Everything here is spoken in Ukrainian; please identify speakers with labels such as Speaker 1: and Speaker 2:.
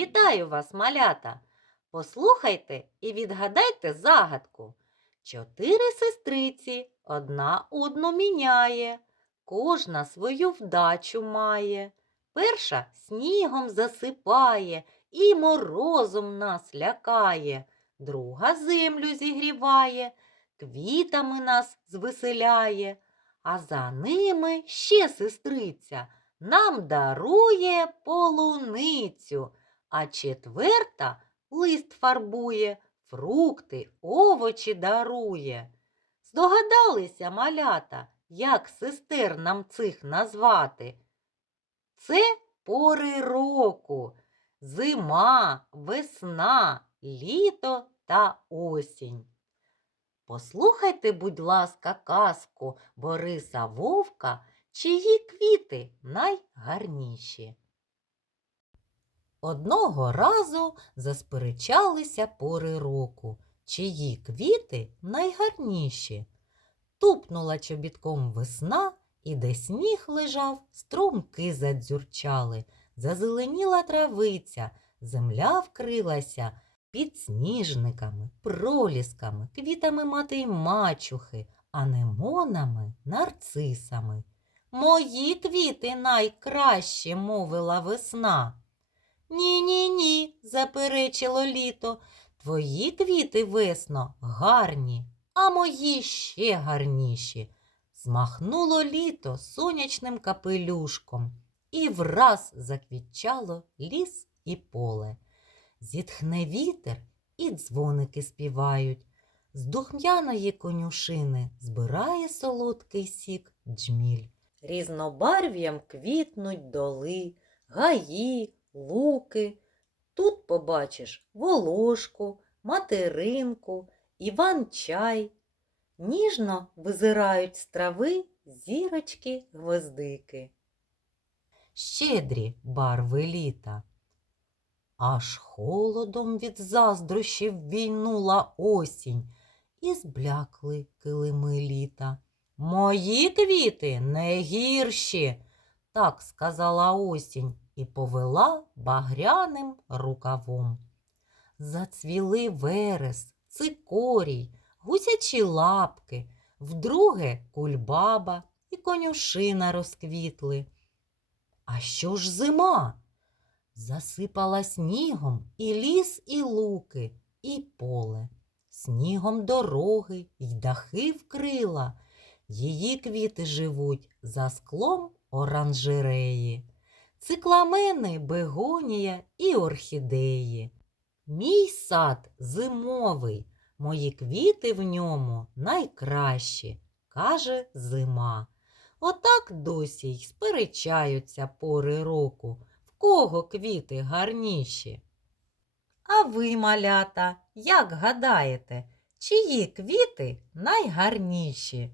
Speaker 1: Вітаю вас, малята! Послухайте і відгадайте загадку. Чотири сестриці одна одну міняє, кожна свою вдачу має. Перша снігом засипає і морозом нас лякає, друга землю зігріває, квітами нас звеселяє, а за ними ще сестриця нам дарує полуницю, а четверта лист фарбує, фрукти, овочі дарує. Здогадалися, малята, як сестер нам цих назвати? Це пори року, зима, весна, літо та осінь. Послухайте, будь ласка, казку Бориса Вовка, чиї квіти найгарніші. Одного разу засперечалися пори року, чиї квіти найгарніші. Тупнула чобітком весна, і де сніг лежав, струмки задзюрчали, зазеленіла травиця, земля вкрилася підсніжниками, пролісками, квітами мати й мачухи, анемонами, нарцисами. Мої квіти найкраще, мовила весна. Ні, ні, ні, заперечило літо. Твої квіти, весно, гарні, а мої ще гарніші. Змахнуло літо сонячним капелюшком, і враз заквітчало ліс і поле. Зітхне вітер, і дзвоники співають. З духмяної конюшини збирає солодкий сік джміль. Різнобарв'ям квітнуть доли, гаї, луки. Тут побачиш волошку, материнку, іван-чай. Ніжно визирають з трави зірочки гвоздики. Щедрі барви літа. Аж холодом від заздрощів війнула осінь, і зблякли килими літа. Мої квіти не гірші, так сказала осінь і повела багряним рукавом. Зацвіли верес, цикорій, гусячі лапки, вдруге кульбаба і конюшина розквітли. А що ж зима? Засипала снігом і ліс, і луки, і поле, снігом дороги й дахи вкрила. Її квіти живуть за склом оранжереї, цикламени, бегонія і орхідеї. Мій сад зимовий, мої квіти в ньому найкращі, каже зима. Отак досі й сперечаються пори року, в кого квіти гарніші. А ви, малята, як гадаєте, чиї квіти найгарніші?